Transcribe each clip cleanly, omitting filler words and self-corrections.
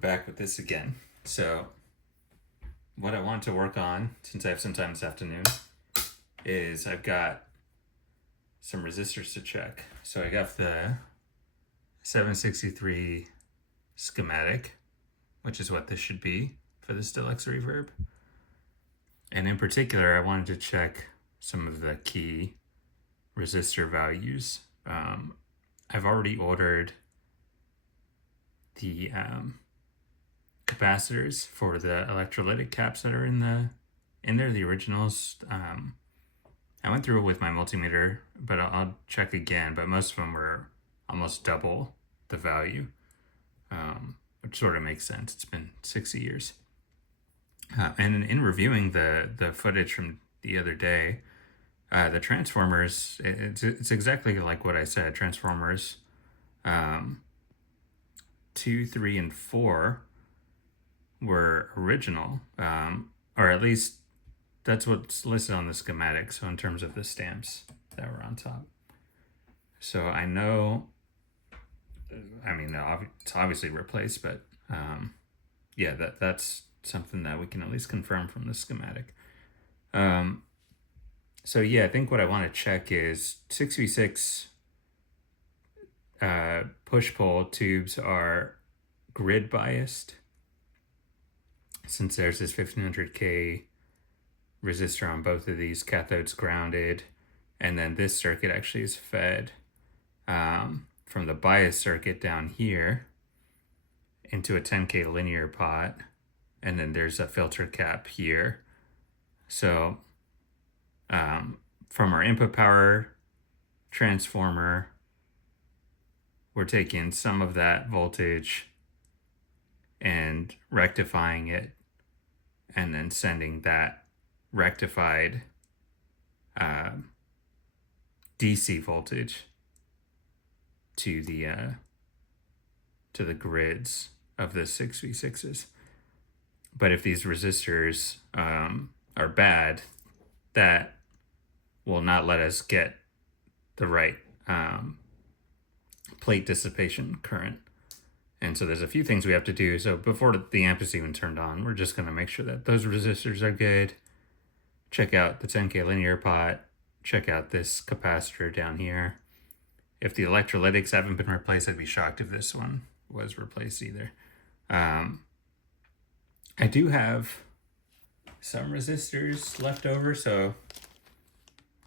back with this again. So what I want to work on, since I have some time this afternoon, is I've got some resistors to check. So I got the 763 schematic, which is what this should be for this Deluxe Reverb. And in particular, I wanted to check some of the key resistor values. I've already ordered the capacitors for the electrolytic caps that are in there, the originals. I went through it with my multimeter, but I'll check again. But most of them were almost double the value, which sort of makes sense. It's been 60 years. And in reviewing the footage from the other day, the transformers, it's exactly like what I said. Transformers 2, 3, and 4 were original, or at least that's what's listed on the schematic. So in terms of the stamps that were on top. So I know, it's obviously replaced, but yeah, that's something that we can at least confirm from the schematic. So yeah, I think what I want to check is 6v6 push-pull tubes are grid biased, since there's this 1500K resistor on both of these, cathodes grounded, and then this circuit actually is fed from the bias circuit down here into a 10K linear pot, and then there's a filter cap here. So from our input power transformer, we're taking some of that voltage and rectifying it, and then sending that rectified DC voltage to the grids of the 6v6s. But if these resistors are bad, that will not let us get the right plate dissipation current. And so there's a few things we have to do. So before the amp is even turned on, we're just going to make sure that those resistors are good. Check out the 10K linear pot. Check out this capacitor down here. If the electrolytics haven't been replaced, I'd be shocked if this one was replaced either. I do have some resistors left over, so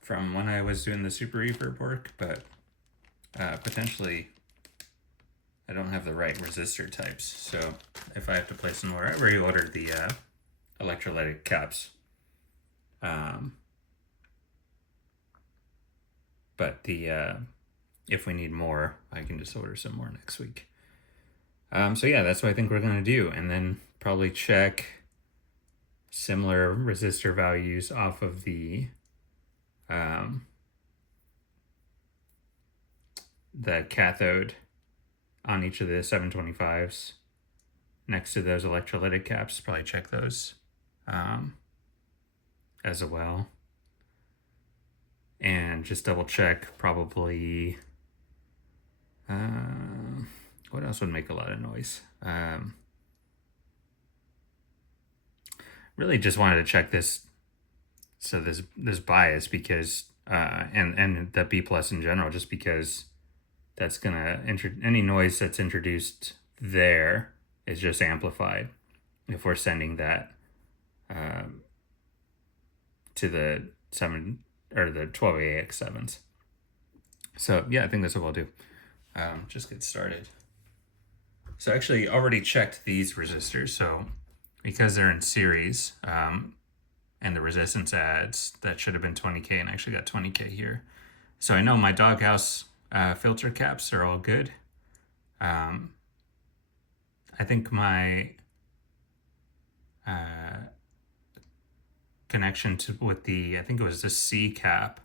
from when I was doing the Super Reverb work, but potentially I don't have the right resistor types. So if I have to place them wherever you ordered the electrolytic caps. But if we need more, I can just order some more next week. So yeah, that's what I think we're going to do. And then probably check similar resistor values off of the cathode on each of the 725s next to those electrolytic caps. Probably check those as well. And just double check probably, what else would make a lot of noise? Really just wanted to check this. So this bias, because, and the B plus in general, just because that's gonna, any noise that's introduced there is just amplified if we're sending that to the 12AX7s. So yeah, I think that's what we'll do. Just get started. So I actually already checked these resistors. So because they're in series, and the resistance adds, that should have been 20K, and I actually got 20K here. So I know my doghouse filter caps are all good. I think my connection with I think it was the C cap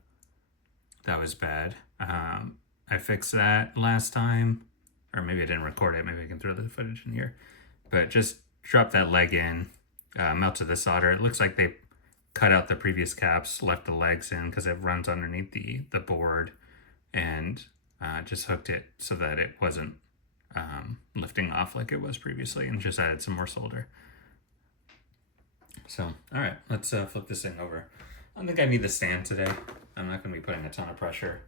that was bad. I fixed that last time, or maybe I didn't record it. Maybe I can throw the footage in here. But just drop that leg in, melted the solder. It looks like they cut out the previous caps, left the legs in because it runs underneath the board, and just hooked it so that it wasn't lifting off like it was previously, and just added some more solder. So, all right, let's flip this thing over. I don't think I need the stand today. I'm not going to be putting a ton of pressure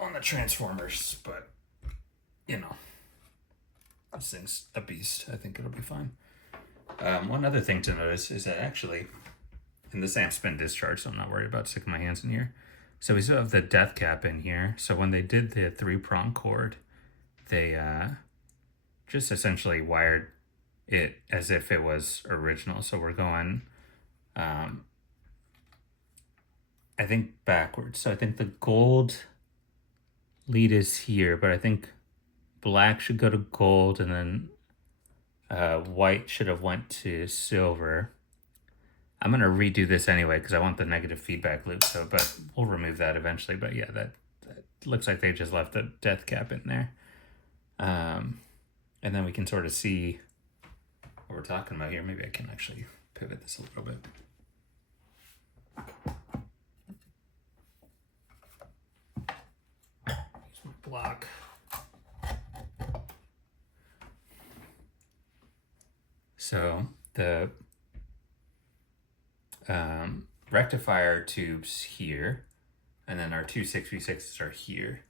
on the transformers, but, you know, this thing's a beast. I think it'll be fine. One other thing to notice is that actually, and this amp's been discharged, so I'm not worried about sticking my hands in here. So we still have the death cap in here. So when they did the 3-prong cord, they just essentially wired it as if it was original. So we're going, I think backwards. So I think the gold lead is here, but I think black should go to gold, and then white should have went to silver. I'm going to redo this anyway because I want the negative feedback loop. So, but we'll remove that eventually. But yeah, that looks like they just left the death cap in there. And then we can sort of see what we're talking about here. Maybe I can actually pivot this a little bit. Here's my block. So the rectifier tubes here, and then our two 6v6s are here.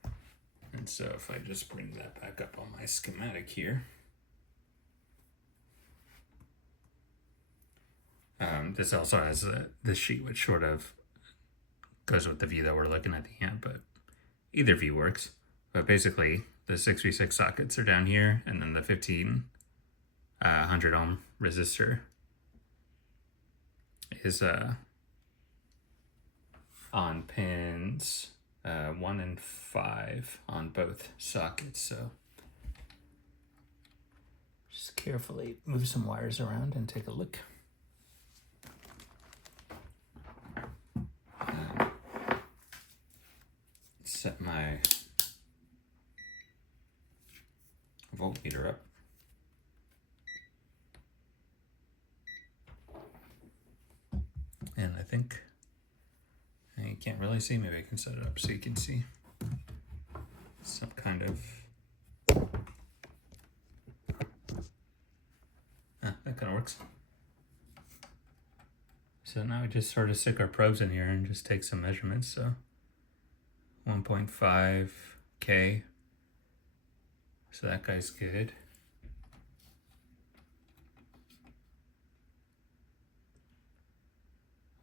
And so if I just bring that back up on my schematic here, this also has this sheet, which sort of goes with the view that we're looking at the amp, but either view works. But basically, the 6v6 sockets are down here, and then the 1500 ohm resistor is on pins 1 and 5 on both sockets. So just carefully move some wires around and take a look. Set my voltmeter up. And I think you can't really see. Maybe I can set it up so you can see some kind of. That kind of works. So now we just sort of stick our probes in here and just take some measurements. So 1.5K. So that guy's good.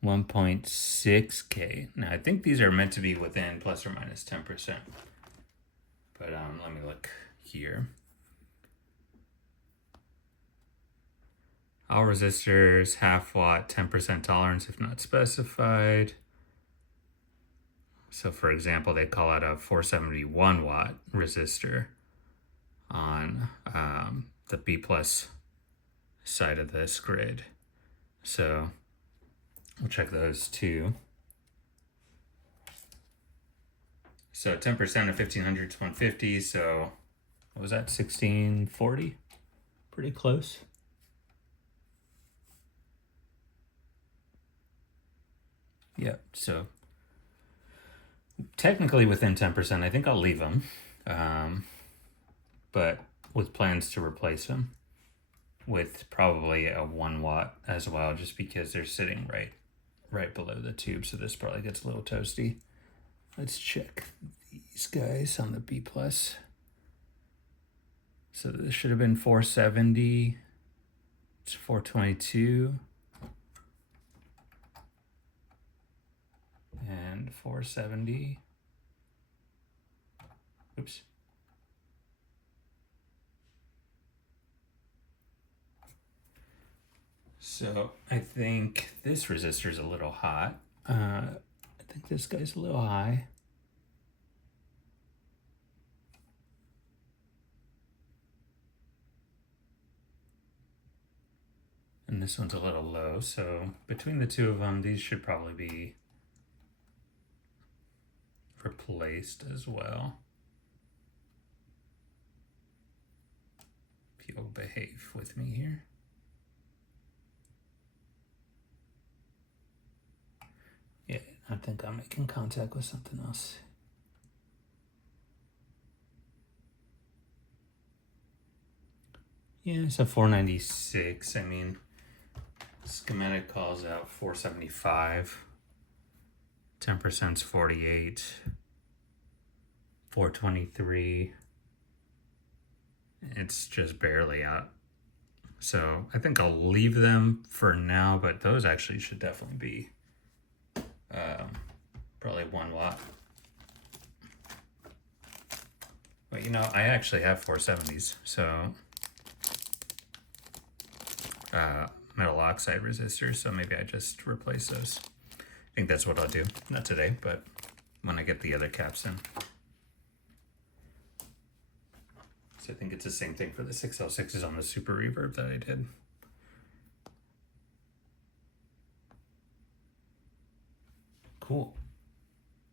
$1.6K. Now I think these are meant to be within plus or minus 10%. But let me look here. All resistors, half watt, 10% tolerance if not specified. So for example, they call out a 471 watt resistor on the B plus side of this grid. So we'll check those too. So 10% of 1500 is 150. So what was that, 1640? Pretty close. Yep, so technically within 10%, I think I'll leave them, but with plans to replace them with probably a 1 watt as well, just because they're sitting right below the tube, so this probably gets a little toasty. Let's check these guys on the B plus. So this should have been 470. It's 422. And 470. Oops. So I think this resistor is a little hot. I think this guy's a little high. And this one's a little low. So between the two of them, these should probably be replaced as well. If you'll behave with me here. Yeah, I think I'm making contact with something else. Yeah, so 496. I mean, schematic calls out 475. 10%'s 48. 423. It's just barely out. So I think I'll leave them for now, but those actually should definitely be probably 1 watt. But you know, I actually have 470s, so metal oxide resistors, so maybe I just replace those. I think that's what I'll do. Not today, but when I get the other caps in. So I think it's the same thing for the 6L6s on the Super Reverb that I did. Cool.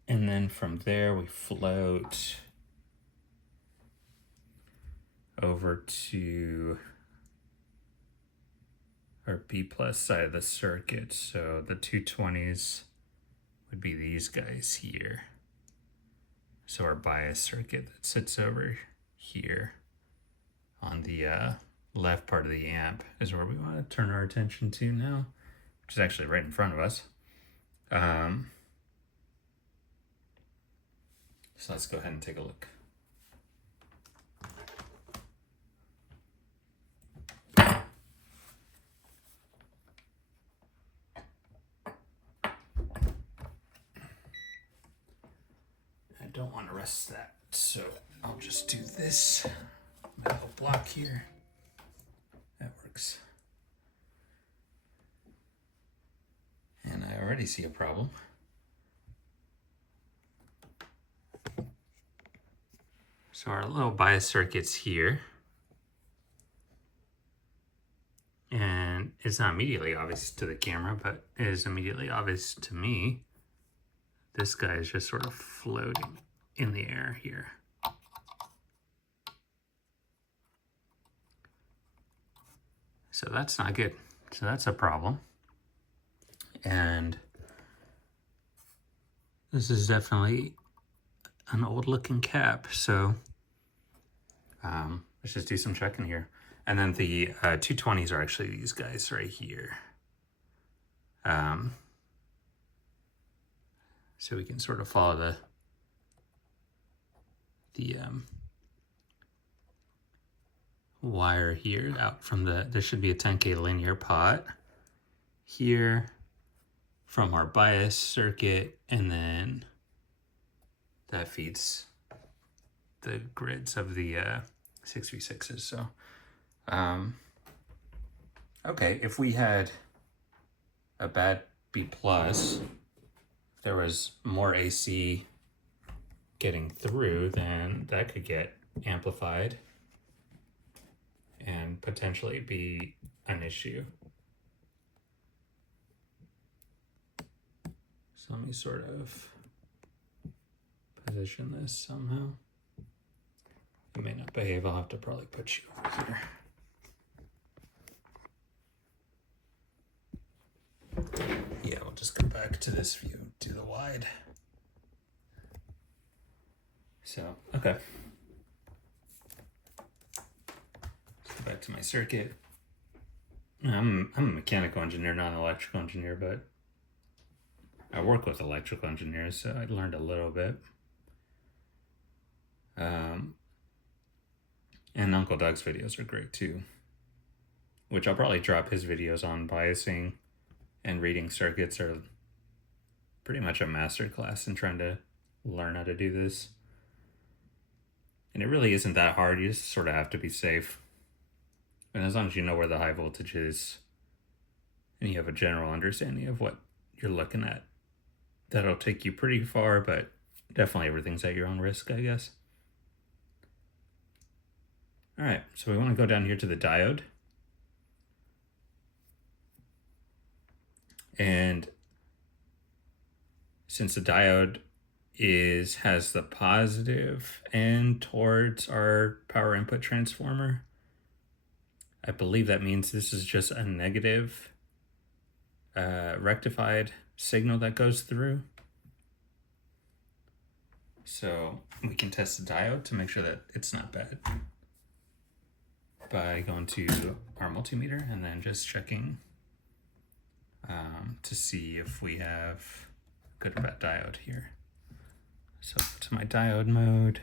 And then from there we float over to our B plus side of the circuit. So the 220s would be these guys here. So our bias circuit that sits over here on the left part of the amp is where we want to turn our attention to now, which is actually right in front of us. So let's go ahead and take a look. I don't want to rest that, so I'll just do this metal block here. That works. And I already see a problem. So our little bias circuit's here. And it's not immediately obvious to the camera, but it is immediately obvious to me. This guy is just sort of floating in the air here. So that's not good. So that's a problem. And this is definitely an old looking cap. So let's just do some checking here. And then the 220s are actually these guys right here. So we can sort of follow the wire here out from there should be a 10K linear pot here from our bias circuit, and then that feeds the grids of the 6v6s. So okay, if we had a bad B plus, if there was more AC getting through, then that could get amplified and potentially be an issue. So let me sort of position this somehow. It may not behave. I'll have to probably put you over here. Yeah, we'll just come back to this view, do the wide. So, okay. Let's go back to my circuit. I'm a mechanical engineer, not an electrical engineer, but I work with electrical engineers, so I learned a little bit. And Uncle Doug's videos are great too, which I'll probably drop his videos on biasing and reading circuits are pretty much a master class in trying to learn how to do this. And it really isn't that hard. You just sort of have to be safe. And as long as you know where the high voltage is and you have a general understanding of what you're looking at, that'll take you pretty far, but definitely everything's at your own risk, I guess. All right, so we want to go down here to the diode. And since the diode has the positive end towards our power input transformer, I believe that means this is just a negative rectified signal that goes through. So we can test the diode to make sure that it's not bad. by going to our multimeter and then just checking to see if we have good or bad diode here. So to my diode mode,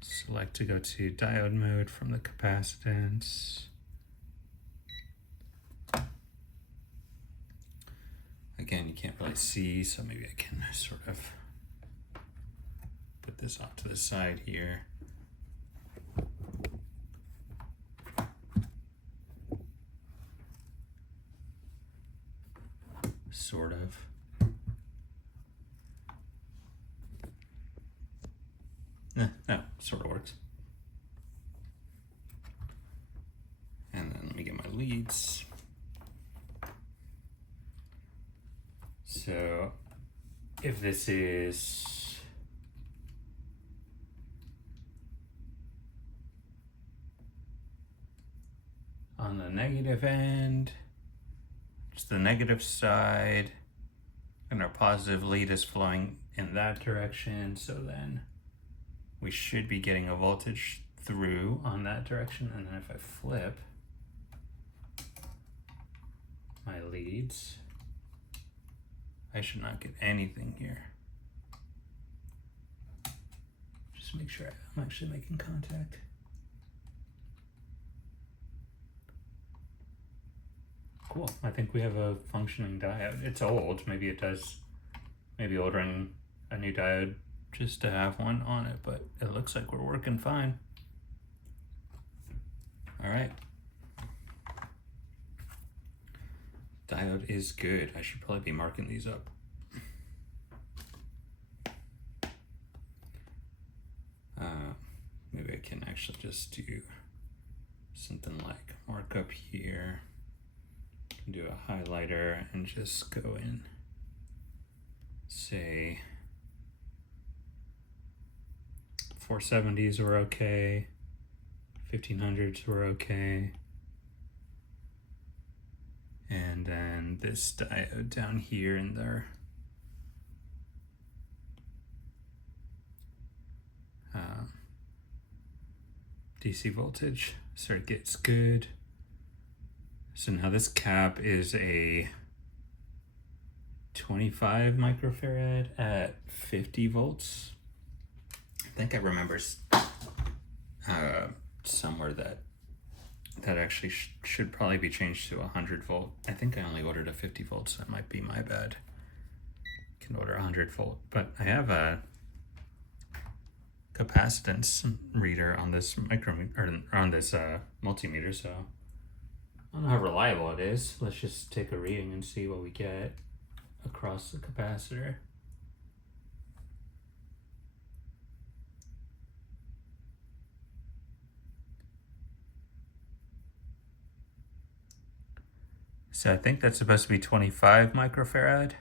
select to go to diode mode from the capacitance. Again, you can't really see, so maybe I can sort of put this off to the side here. Sort of. No, sort of works. And then let me get my leads. So if this is on the negative end, just the negative side, and our positive lead is flowing in that direction, so then we should be getting a voltage through on that direction. And then if I flip my leads, I should not get anything here. Just make sure I'm actually making contact. Cool, I think we have a functioning diode. It's old, maybe it does, maybe ordering a new diode just to have one on it, but it looks like we're working fine. All right. Diode is good. I should probably be marking these up. Maybe I can actually just do something like mark up here, do a highlighter and just go in, say 470s were okay, 1500s were okay, and then this diode down here in there. DC voltage circuit's good. So now this cap is a 25 microfarad at 50 volts. I think I remember somewhere that actually should probably be changed to 100 volt. I think I only ordered a 50 volt, so that might be my bad. You can order 100 volt, but I have a capacitance reader on this micrometer, or on this multimeter, so I don't know how reliable it is. Let's just take a reading and see what we get across the capacitor. So I think that's supposed to be 25 microfarad,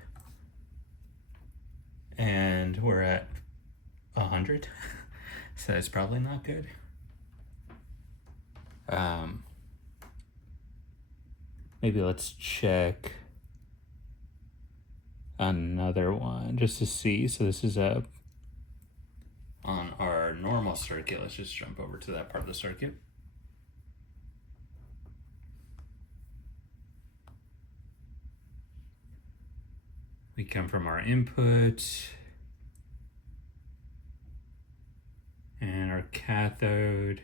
and we're at 100, so it's probably not good. Maybe let's check another one just to see. So this is on our normal circuit. Let's just jump over to that part of the circuit. We come from our input, and our cathode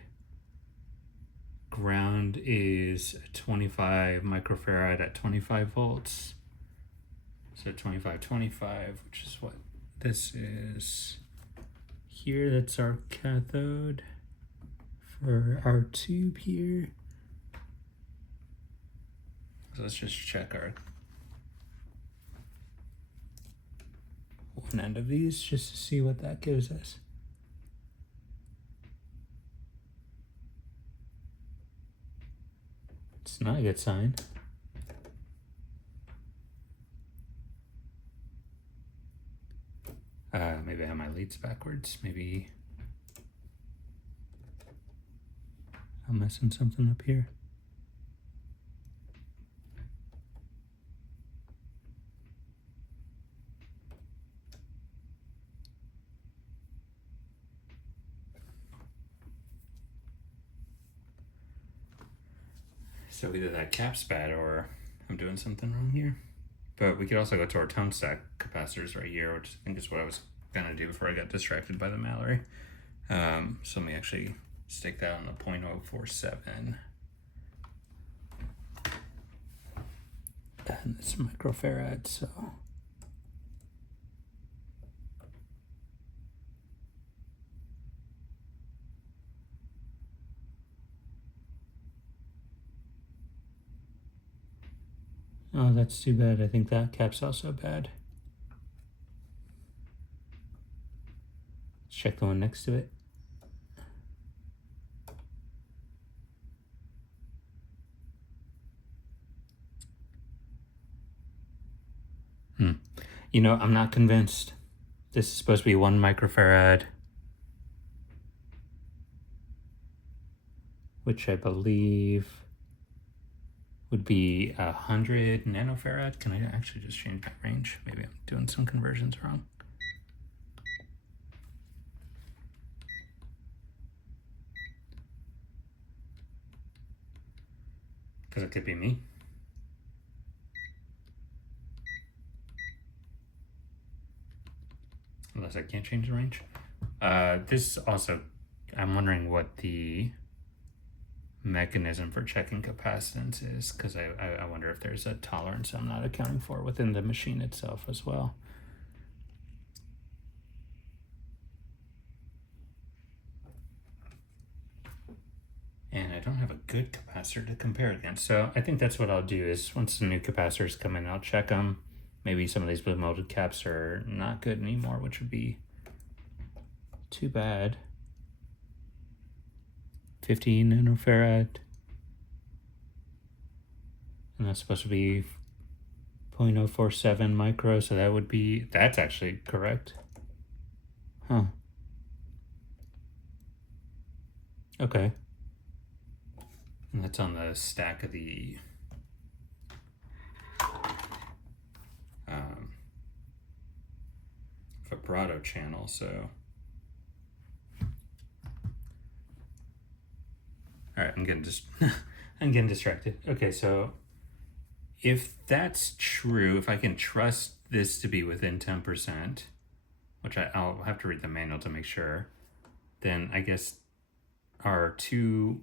ground is 25 microfarad at 25 volts. So 25, which is what this is here. That's our cathode for our tube here. So let's just check our one end of these just to see what that gives us. It's not a good sign. Maybe I have my leads backwards. Maybe I'm messing something up here. So either that cap's bad or I'm doing something wrong here. But we could also go to our tone stack capacitors right here, which I think is what I was gonna do before I got distracted by the Mallory. So let me actually stick that on the 0.047. And it's microfarad, so. Oh, that's too bad. I think that cap's also bad. Let's check the one next to it. You know, I'm not convinced. This is supposed to be 1 microfarad, which I believe would be 100 nanofarad. Can I actually just change that range? Maybe I'm doing some conversions wrong. Because it could be me. Unless I can't change the range. This also, I'm wondering what the mechanism for checking capacitance is, because I wonder if there's a tolerance I'm not accounting for within the machine itself as well. And I don't have a good capacitor to compare against. So I think that's what I'll do is once the new capacitors come in, I'll check them. Maybe some of these blue molded caps are not good anymore, which would be too bad. 15 nanofarad. And that's supposed to be 0.047 micro, so that would be, that's actually correct. Huh. Okay. And that's on the stack of the vibrato channel, so. All right, I'm getting distracted. Okay, so if that's true, if I can trust this to be within 10%, which I'll have to read the manual to make sure, then I guess our 2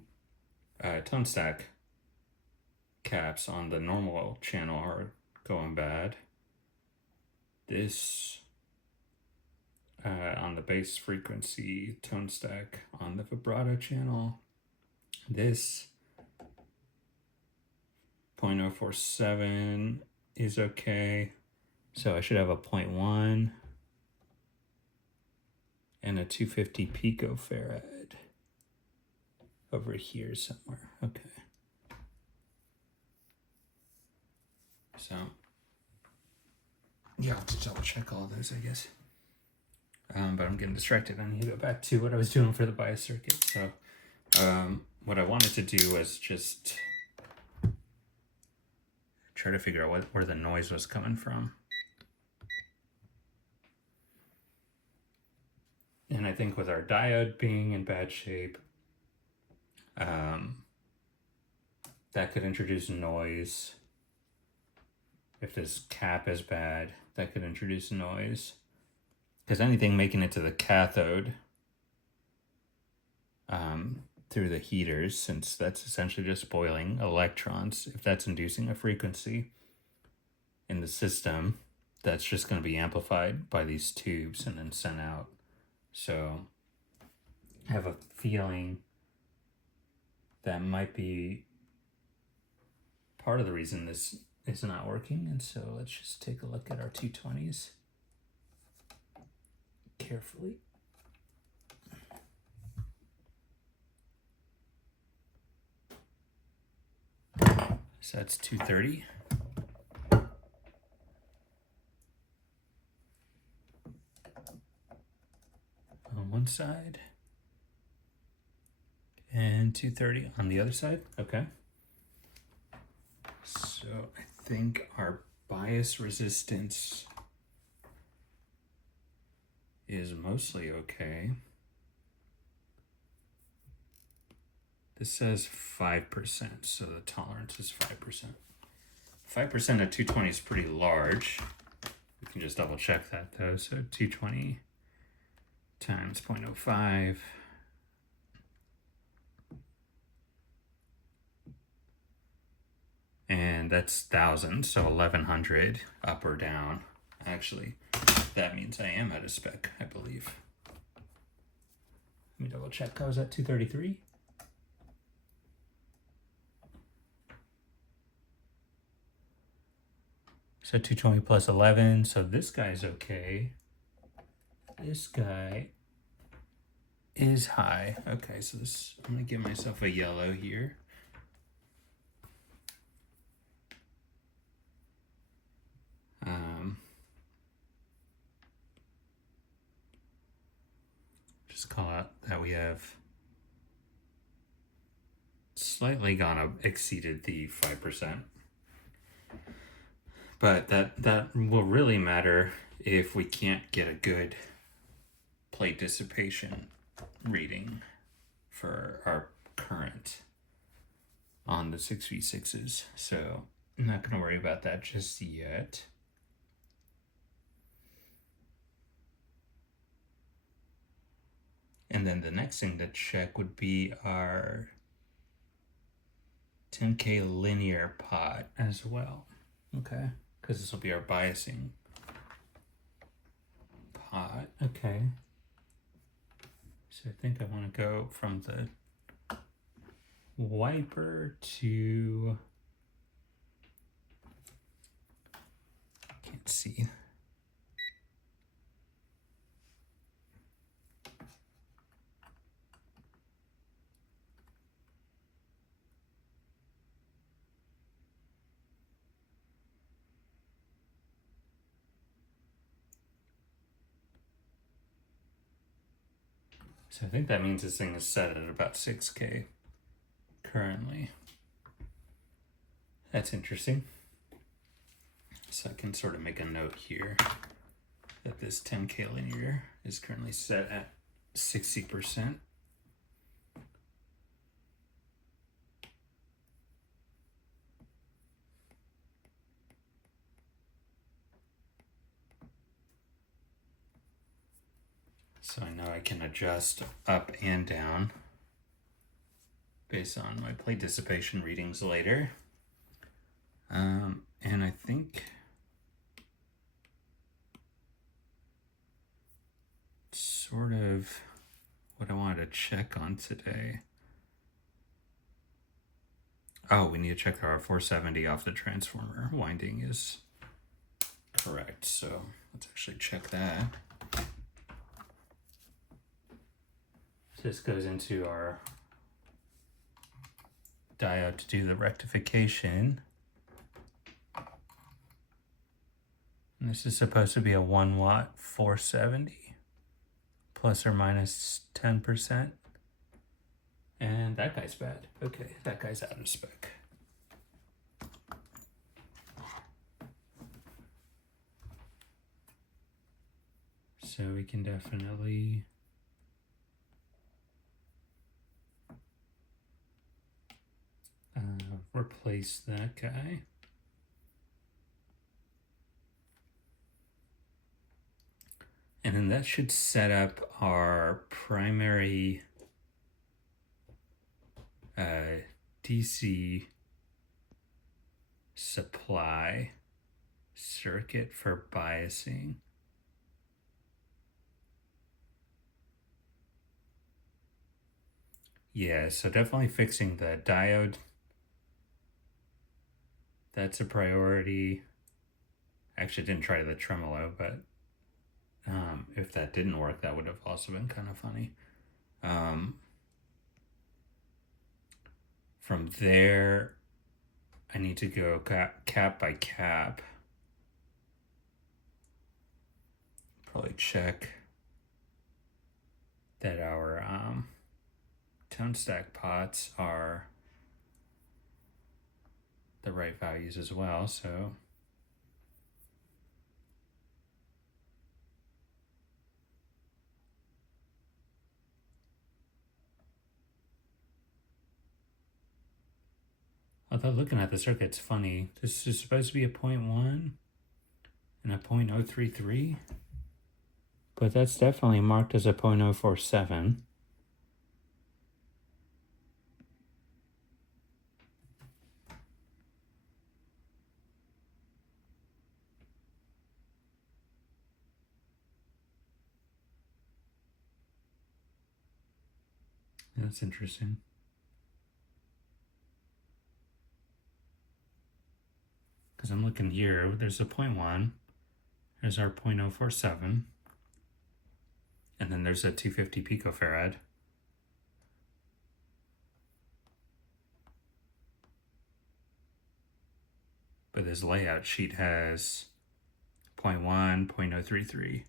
tone stack caps on the normal channel are going bad. This on the bass frequency tone stack on the vibrato channel. This 0.047 is okay. So I should have a 0.1 and a 250 picofarad over here somewhere. Okay. So yeah, I'll just double check all of those, I guess. But I'm getting distracted. I need to go back to what I was doing for the bias circuit. So what I wanted to do was just try to figure out where the noise was coming from. And I think with our diode being in bad shape, that could introduce noise. If this cap is bad, that could introduce noise. Because anything making it to the cathode through the heaters, since that's essentially just boiling electrons, if that's inducing a frequency in the system, that's just going to be amplified by these tubes and then sent out. So I have a feeling that might be part of the reason this is not working. And so let's just take a look at our 220s carefully. So that's 230. On one side and 230 on the other side. Okay. So I think our bias resistance is mostly okay. This says 5%, so the tolerance is 5%. 5% of 220 is pretty large. We can just double check that though. So 220 times 0.05. And that's 1,000, so 1,100 up or down. Actually, that means I am out of spec, I believe. Let me double check. I was at 233. So 220 plus 11, so this guy's okay. This guy is high. Okay, so this, I'm gonna give myself a yellow here. Just call out that we have slightly exceeded the 5%. But that will really matter if we can't get a good plate dissipation reading for our current on the 6v6s. So I'm not going to worry about that just yet. And then the next thing to check would be our 10K linear pot as well. Okay, because this will be our biasing pot. Okay. So I think I want to go from the wiper to, can't see. So I think that means this thing is set at about 6K currently. That's interesting. So I can sort of make a note here that this 10K linear is currently set at 60%. So I know I can adjust up and down based on my plate dissipation readings later. And I think sort of what I wanted to check on today. Oh, we need to check our 470 off the transformer winding is correct. So let's actually check that. This goes into our diode to do the rectification. And this is supposed to be a 1 watt 470 plus or minus 10%. And that guy's bad. Okay, that guy's out of spec. So we can definitely replace that guy. And then that should set up our primary DC supply circuit for biasing. Yeah, so definitely fixing the diode. That's a priority. I actually didn't try the tremolo, but if that didn't work, that would have also been kind of funny. From there, I need to go cap by cap. Probably check that our tone stack pots are the right values as well. So Although looking at the circuit's funny. This is supposed to be a 0.1 and a 0.033. But that's definitely marked as a 0.047. That's interesting. Because I'm looking here, there's a 0.1, there's our 0.047, and then there's a 250 picofarad. But this layout sheet has 0.1, 0.033,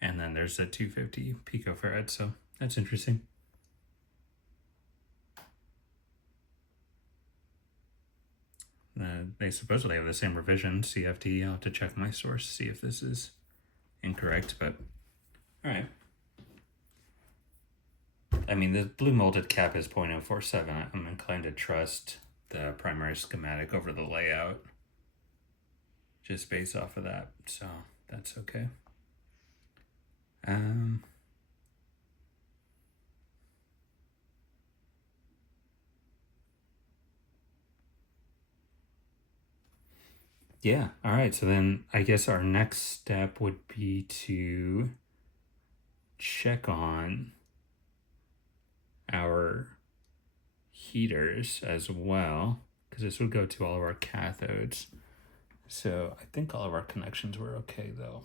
and then there's a 250 picofarad, so that's interesting. They supposedly have the same revision, CFD. I'll have to check my source to see if this is incorrect, but all right. I mean, the blue molded cap is 0.047. I'm inclined to trust the primary schematic over the layout just based off of that, so that's okay. Yeah, all right, so then I guess our next step would be to check on our heaters as well, because this would go to all of our cathodes. So I think all of our connections were okay though.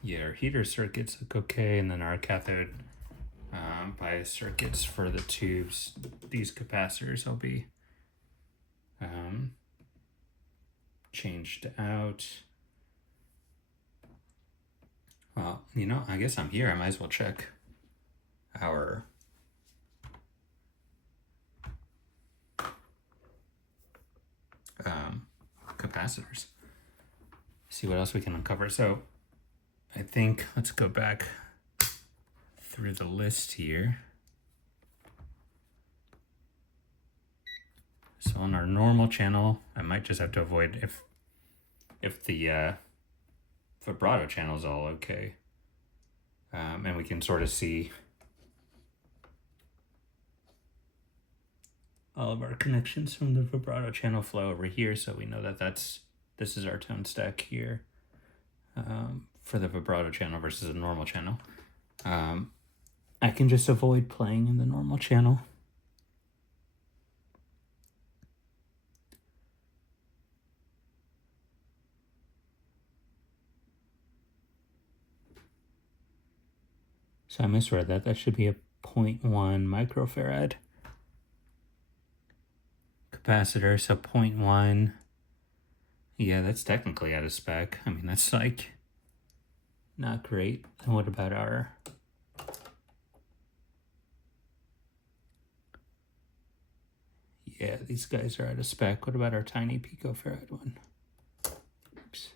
Yeah, our heater circuits look okay, and then our cathode bias circuits for the tubes, these capacitors will be changed out. Well, you know, I guess I'm here. I might as well check our capacitors. See what else we can uncover. So I think let's go back through the list here. So on our normal channel, I might just have to avoid if the vibrato channel is all okay. And we can sort of see all of our connections from the vibrato channel flow over here, so we know that this is our tone stack here for the vibrato channel versus a normal channel. I can just avoid playing in the normal channel. So I misread that. That should be a 0.1 microfarad capacitor, so 0.1. Yeah, that's technically out of spec. I mean, that's like not great. And what about our these guys are out of spec. What about our tiny picofarad one? Oops.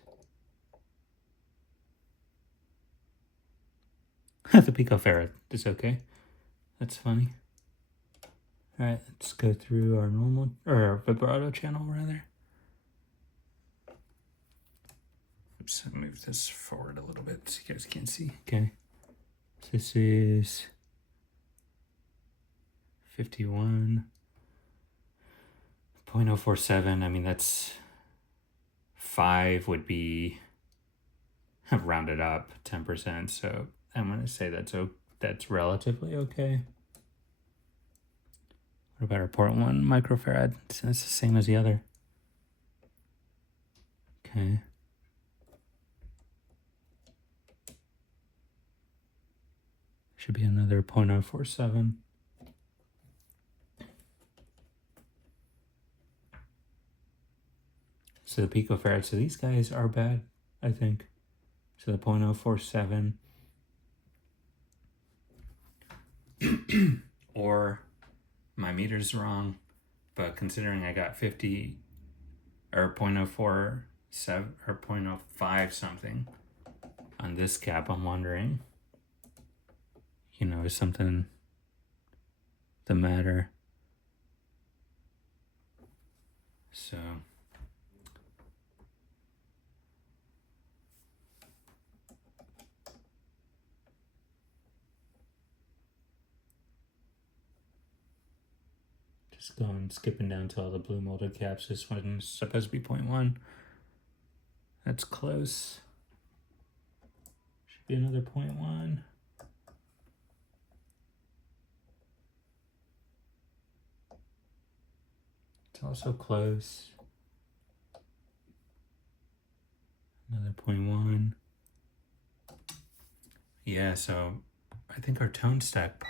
The picofarad is okay. That's funny. All right, let's go through our normal, or our vibrato channel rather. Oops, I'll move this forward a little bit so you guys can see. Okay, this is 51.047. I mean, that's 5 would be rounded up 10%. So I'm gonna say that's relatively okay. What about our 0.1 microfarad? So that's the same as the other. Okay. Should be another 0.047. So the picofarad, so these guys are bad, I think. So the 0.047. Or my meter's wrong, but considering I got 50 or 0.047 0.7 or 0.05 something on this cap. I'm wondering, is something the matter? So just going skipping down to all the blue molded caps. This one's supposed to be 0.1. That's close. Should be another 0.1. It's also close. Another 0.1. Yeah, so I think our tone stack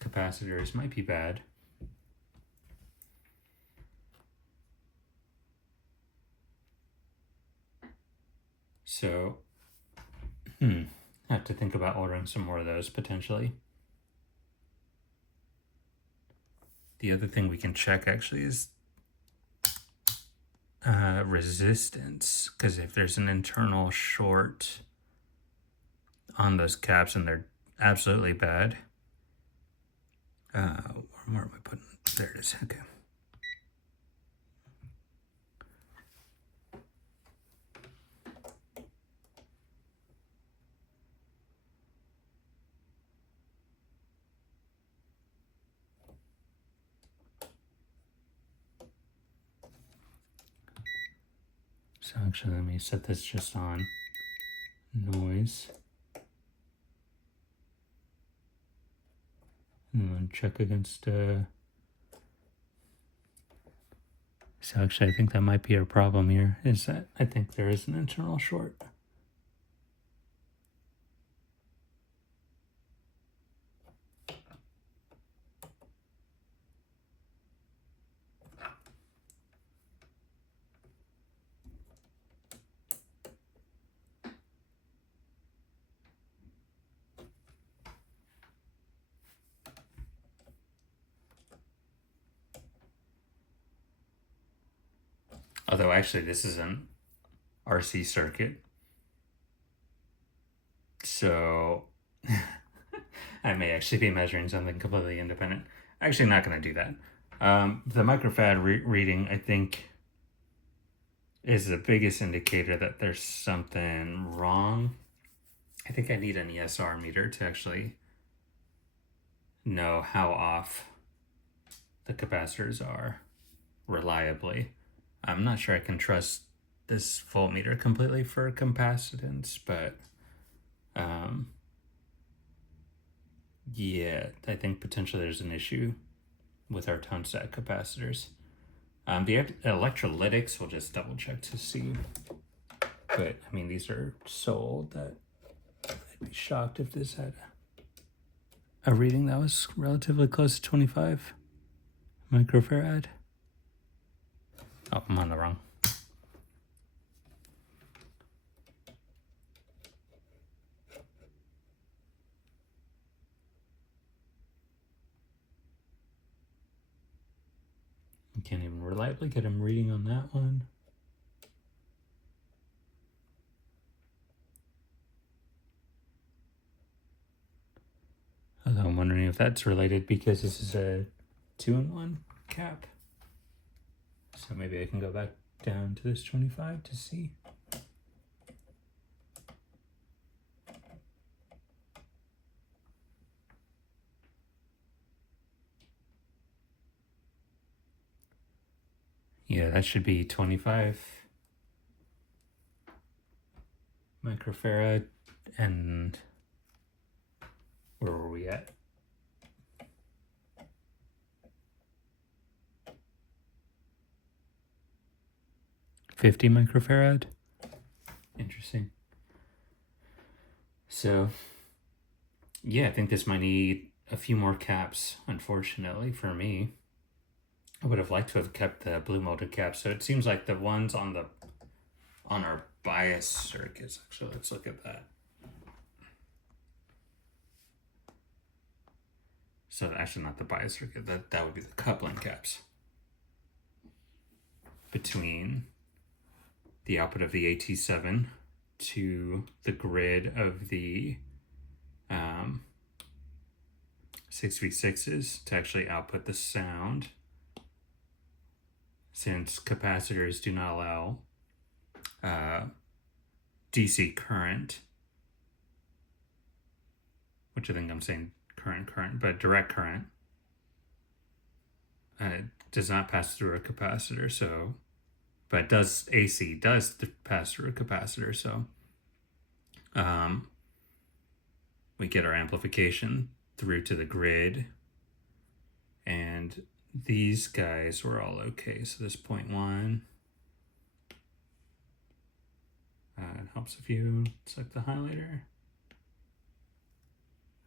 capacitors might be bad. So, I have to think about ordering some more of those potentially. The other thing we can check actually is resistance, because if there's an internal short on those caps and they're absolutely bad, where am I putting? There it is. Okay. So actually, let me set this just on noise. And then check against... So actually, I think that might be our problem here, is that I think there is an internal short. Although actually this is an RC circuit. So I may actually be measuring something completely independent. Actually not going to do that. The microfarad reading, I think, is the biggest indicator that there's something wrong. I think I need an ESR meter to actually know how off the capacitors are reliably. I'm not sure I can trust this voltmeter completely for capacitance, but yeah, I think potentially there's an issue with our tone stack capacitors. The electrolytics, we'll just double check to see. But I mean, these are so old that I'd be shocked if this had a reading that was relatively close to 25 microfarad. Oh, I'm on the wrong. I can't even reliably get him reading on that one. Although I'm wondering if that's related because this is a 2-in-1 cap. So maybe I can go back down to this 25 to see. Yeah, that should be 25 microfarad. And where were we at? $50 microfarad. Interesting. So, yeah, I think this might need a few more caps, unfortunately, for me. I would have liked to have kept the blue molded cap. So it seems like the ones on our bias circuits, actually, let's look at that. So actually not the bias circuit, that would be the coupling caps between the output of the AT7 to the grid of the 6v6s to actually output the sound, since capacitors do not allow DC current, which I think I'm saying current, but direct current does not pass through a capacitor. So, but does AC does pass through a capacitor. So we get our amplification through to the grid, and these guys were all okay. So this 0.1, it helps if you select the highlighter.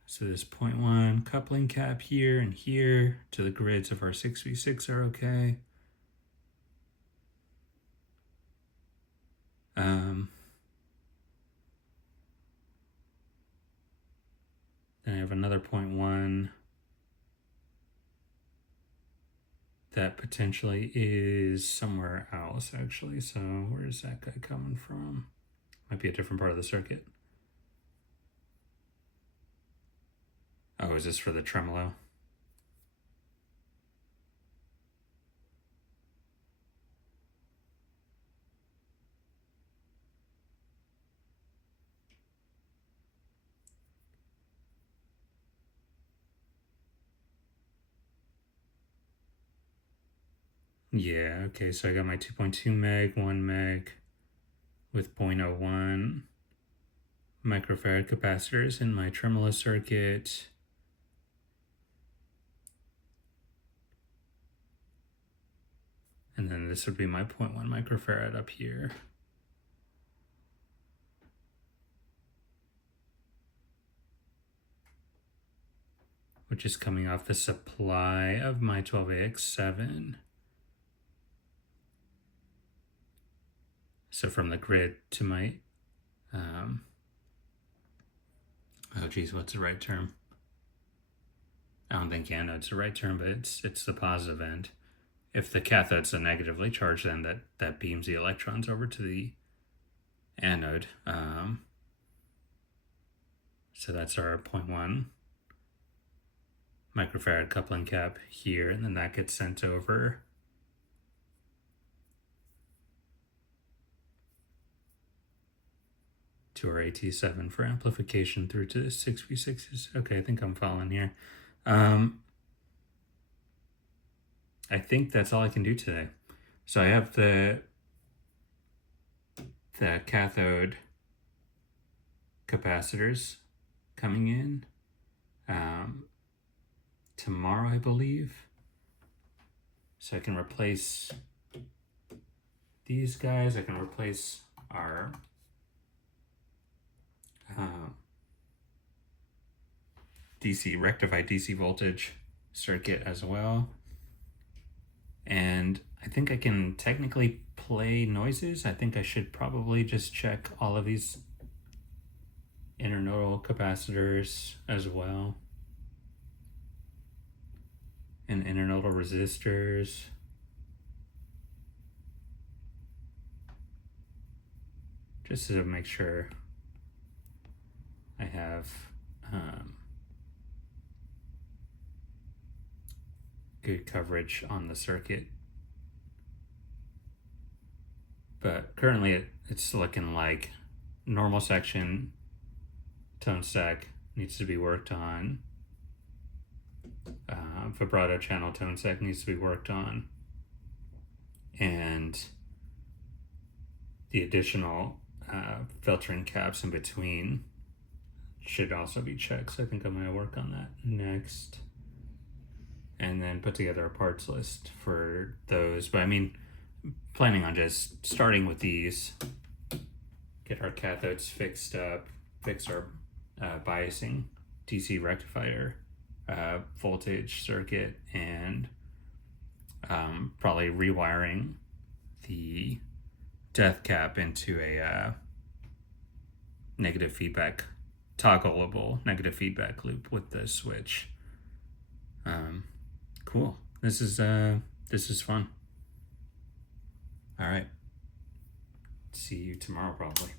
So this 0.1 coupling cap here and here to the grids of our 6v6 are okay. Then I have another 0.1 that potentially is somewhere else, actually. So where is that guy coming from? Might be a different part of the circuit. Oh, is this for the tremolo? Yeah, okay, so I got my 2.2 meg, 1 meg with 0.01 microfarad capacitors in my tremolo circuit. And then this would be my 0.1 microfarad up here. Which is coming off the supply of my 12AX7. So from the grid to my, oh geez, what's the right term? I don't think anode's the right term, but it's the positive end. If the cathode's a negatively charged, then that beams the electrons over to the anode. So that's our 0.1 microfarad coupling cap here, and then that gets sent over to our AT7 for amplification through to 6v6s. Okay, I think I'm following here. I think that's all I can do today. So I have the cathode capacitors coming in tomorrow, I believe. So I can replace these guys. I can replace our DC rectified DC voltage circuit as well. And I think I can technically play noises. I think I should probably just check all of these internodal capacitors as well, and internodal resistors. Just to make sure I have good coverage on the circuit. But currently it's looking like normal section tone stack needs to be worked on. Vibrato channel tone stack needs to be worked on. And the additional filtering caps in between should also be checked. So I think I'm going to work on that next. And then put together a parts list for those. But I mean, planning on just starting with these, get our cathodes fixed up, fix our biasing DC rectifier voltage circuit, and probably rewiring the death cap into a negative feedback, toggleable negative feedback loop with the switch. Cool. This is fun. All right. see you tomorrow probably.